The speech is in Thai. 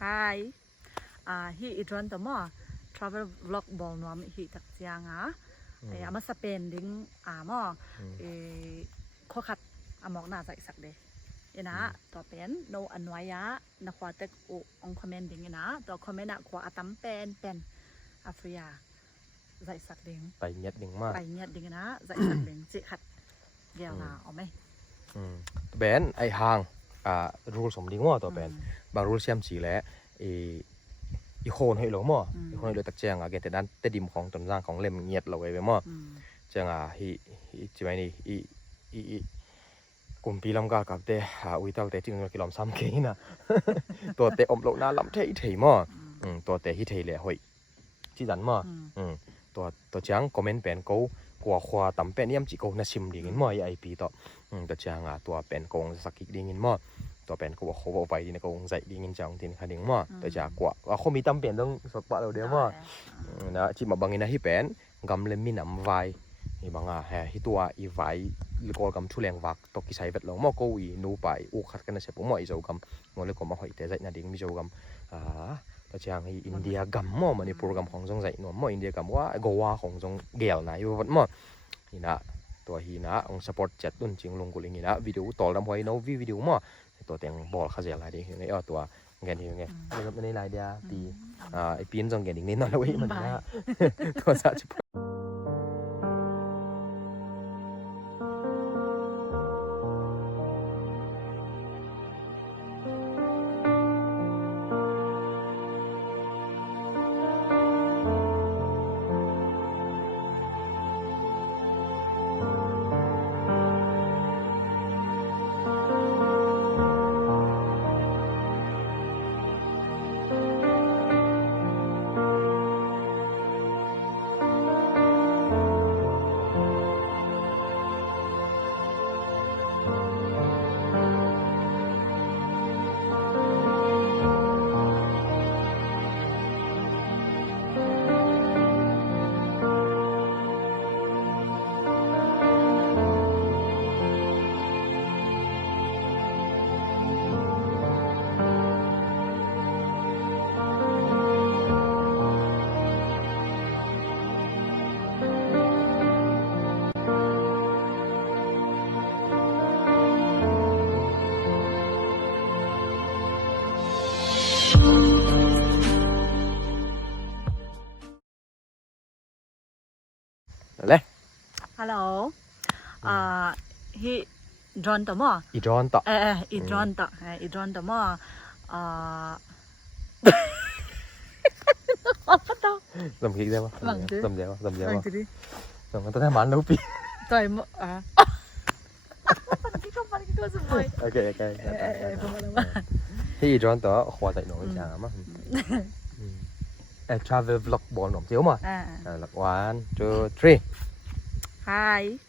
Hi. He idron tamo travel vlog ball nom hi tak siang ay ama sa pending mo ko khat amok na sa isak de ina to pen no anwaya na kwa tek o ong comment ding ina to comment na kwa atam pen Afria za isak ding ไปเงียดดิ่งมาก ไปเงียดding ina za isak dingจิkhatเดียวnaเอาไหมตัวแบนไอห่างรูลสมดิ่งว่าตัวแบนบางรูลเชื่อมสีและอีโคนให้หลงมั่วอีโคนให้เลยตักแจงเกณฑ์แต่ด้านแต่ดิมของต้นร่างของเล่มเงียดเราไว้ไปมั่วแจงฮีจีไม่นี่กลุ่มปีลำกากับเตะอุ้ยเต่าเตะจริงๆกิโลซ้ำเก่งนะตัวเตะอมโลน่าลำเทยมั่วตัวเตะฮิเทยเลยหอยที่ดันมั่วตัวจ้างคอมเมนต์เป็นกูกว่าควาตั้มเป็นยี่ยมจีกูน่าชิมดิ่งมั่วไอพีตัวจ้างตัวเป็นกงสักกิดิ่งมั่วตัวเป็นกูว่าเขาบอกไปดีนะกูใจดิ่งจังทีนคดิ่งมั่วตัวจ้ากว่าเขามีตั้มเป็นต้องสปะเราเดียวมั่วนะที่มาบางอินะฮิเป็นกำเล่มมีน้ำไวนี่บางฮิตัวอีไวหรือก็กำชุแรงวักตกิใช้เวทลงมั่วกูอีนูไปอูขัดกันนะเสพมั่วอีเจ้ากำมั่วเลยก็มาหอยแต่ใจน่าดิ่งมีเจ้ากำตัวจ้างอินเดียกำมั่วมันนี่โปรแกรมของจงใจหน่วมมั่วอินเดียกำว่าโกวาของจงเกลนะอยู่วัดมั่วนี่นะตัวฮีนะองสปอร์ตเจ็ดตุนจริงลงกุลิงีนะวิดีโอต่อลำไว้โน้วิดีโอมั่วตัวเตียงบอลเขาเสียอะไรดีไงตัวแกนที่ไงนี่ก็ไม่ได้ลายเดียตีไอปีนจงแกนดิ่งนิดหน่อยแล้วเว้ยมันนะตัวสัตว์เลยฮัลโหลhe drone tamo อีดรอนต่อhe drone ta he drone tamo apa tau ลำคิดได้ปะลำเดียวลำเดียวลำมันต้องให้มันรู้ปี Tay mo Panik ko semua. Okay. Thì John đó khoa dạy nói chả mà. Travel vlog ball nóng chiếu mà. Là 1, 2, 3. Hi.